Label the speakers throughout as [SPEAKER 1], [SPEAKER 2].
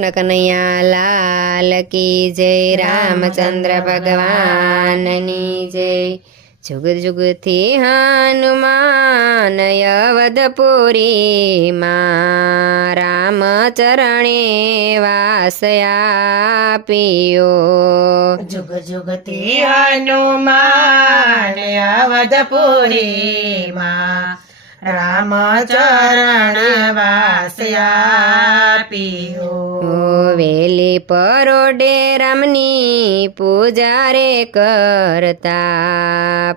[SPEAKER 1] કૃષ્ણ કનૈયા, લાલ કી જય, રામચંદ્ર ભગવાનની જય. જુગ જુગથી હનુમાન અવધપુરી માં રામ ચરણે વાસયા પિયો
[SPEAKER 2] જુગ જુગથી હનુમાન અવધપુરી માં રામચરણ વાસ્યા પિયો
[SPEAKER 1] ઓ વેલી પરોડે રામની પૂજા રે કરતા.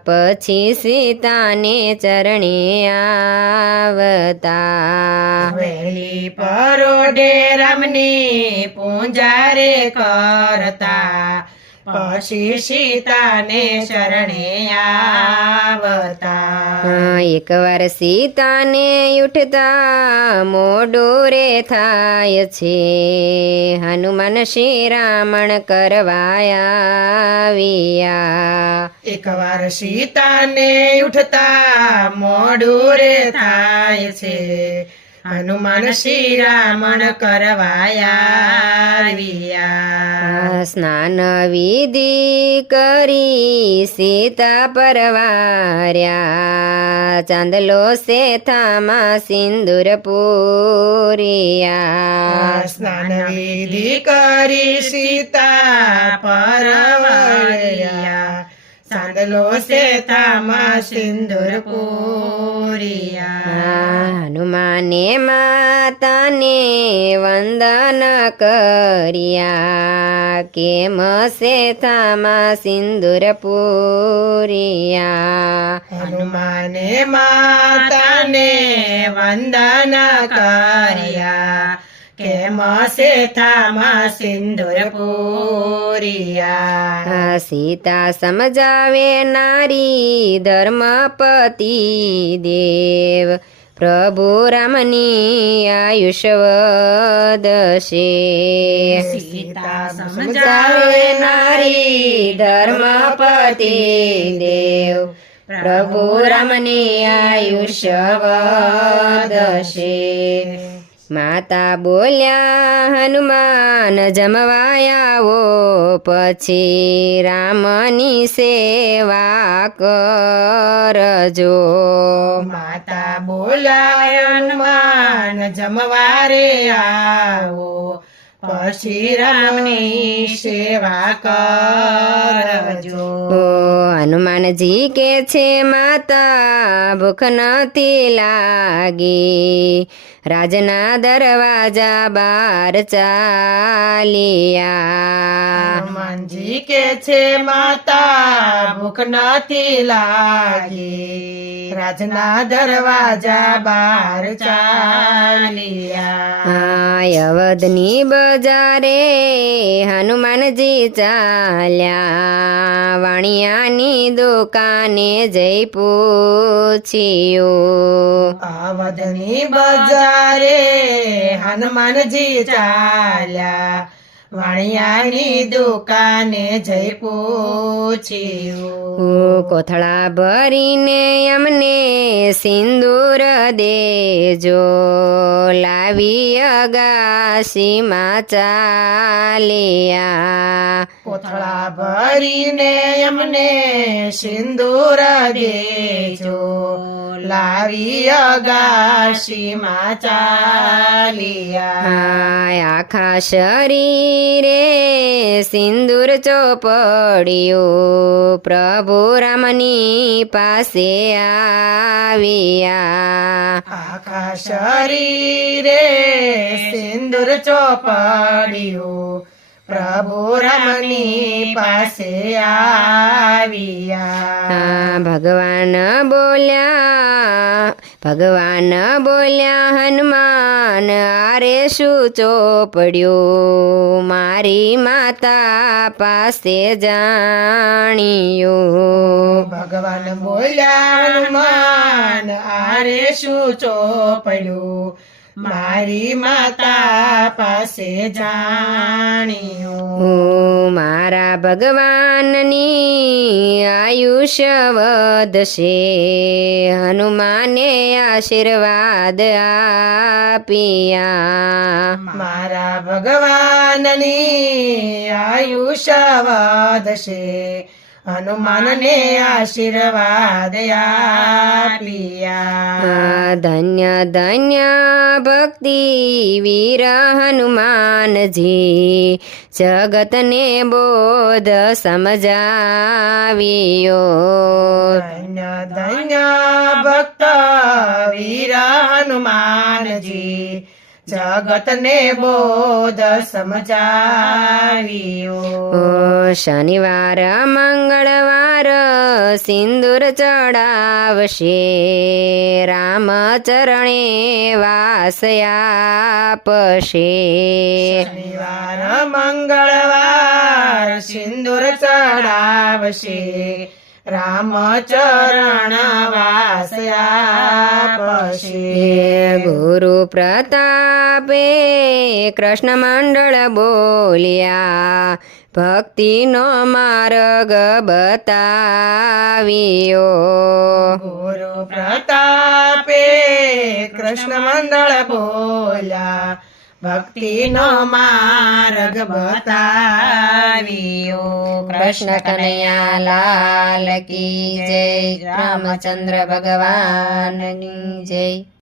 [SPEAKER 1] પછી સીતાને ચરણે આવતા.
[SPEAKER 2] વેલી પરોડે રામની પૂજા રે કરતા. પછી સીતાને શરણે આવતા
[SPEAKER 1] એકવાર સીતાને ઉઠતા મોડોરે રે થાય છે. હનુમાન શ્રી રામણ કરવાયા
[SPEAKER 2] એકવાર સીતાને ઉઠતા મોડોરે રે થાય છે. હનુમાન શ્રી રામણ કરવાયા
[SPEAKER 1] સ્નાન વિધિ કરી સીતા પરવાર્યા ચાંદલો સેથામાં સિંદૂર પૂરિયા
[SPEAKER 2] સ્નાન વિધિ કરી સીતા પરવળ્યા સાંદલો સેતામાં સિંદૂર પૂરિયા
[SPEAKER 1] હનુમાને માતાને વંદન કર્યા કેમ સેથામાં સિંદુર પૂરિયા
[SPEAKER 2] હનુમાને માતાને વંદન કર્યા કેમ સેથામાં સિંદૂર પૂરિયા
[SPEAKER 1] આ સીતા સમજાવે નારી ધર્મપતિ દેવ. પ્રભુ રામની આયુષ વધશે.
[SPEAKER 2] સીતા સમજાવે નારી
[SPEAKER 1] ધર્મપતિ દેવ. પ્રભુ રામની આયુષ્ય વધશે. માતા બોલ્યા હનુમાન જમવાયાઓ પછી રામની સેવા કરજો.
[SPEAKER 2] માતા બોલ્યા હનુમાન જમવારે આવો. પછી રામની સેવા કરજો.
[SPEAKER 1] હનુમાનજી કે છે માતા ભૂખ નથી લાગી. રાજના દરવાજા બાર ચાલિયા.
[SPEAKER 2] હનુમાનજી કે છે માતા ભૂખ નથી લાગી. રાજના દરવાજા બાર ચાલ્યા.
[SPEAKER 1] અવધની બજારે હનુમાનજી ચાલ્યા. વાણિયાની દુકાને જઈ પૂછ્યું.
[SPEAKER 2] આવધની બજારે હનુમાનજી ચાલ્યા. વાણિયાની દુકાને જઈ પૂછ્યું.
[SPEAKER 1] કોથળા ભરીને અમને સિંદૂર દેજો. લાવી અગાશીમાં ચાલ્યા
[SPEAKER 2] કોથળા ભરીને અમને સિંદૂર દેજો લાવી અગાશીમાં ચાલિયા
[SPEAKER 1] આખા શરીરે સિંદૂર ચોપડ્યું પ્રભુ રામની પાસે આવ્યા
[SPEAKER 2] આખા શરીરે સિંદૂર ચોપડ્યું પ્રભુ રમની પાસે આવ્યા.
[SPEAKER 1] ભગવાન બોલ્યા ભગવાન બોલ્યા હનુમાન આરે શું ચોપડ્યું? મારી માતા પાસે જાણ્યું.
[SPEAKER 2] ભગવાન બોલ્યા હનુમાન આરે શું ચોપડ્યું? મારી માતા પાસે જાણ્યું.
[SPEAKER 1] મારા ભગવાનની આયુષ્ય વધશે. હનુમાને આશીર્વાદ આપ્યા.
[SPEAKER 2] મારા ભગવાનની આયુષ્ય વધશે. હનુમાનને આશીર્વાદ આપ્યા
[SPEAKER 1] ધન્ય ધન્ય ભક્તિ વીર હનુમાનજી જગતને બોધ સમજાવ્યો
[SPEAKER 2] ધન્ય ધન્ય ભક્ત વીર હનુમાનજી જગતને બોધ સમજાવ્યો.
[SPEAKER 1] શનિવાર મંગળવાર સિંદૂર ચડાવશે. રામ ચરણે વાસ આપશે.
[SPEAKER 2] શનિવાર મંગળવાર સિંદૂર ચડાવશે. રામચરણ વાસ્યા આપશે
[SPEAKER 1] ગુરુ પ્રતાપે કૃષ્ણ મંડળ બોલ્યા ભક્તિનો માર્ગ બતાવ્યો.
[SPEAKER 2] ગુરુ પ્રતાપે કૃષ્ણ મંડળ બોલ્યા ભક્તિનો માર્ગ બતાવ્યો.
[SPEAKER 1] કૃષ્ણ કનૈયા લાલ કી જય. રામચંદ્ર ભગવાનની જય.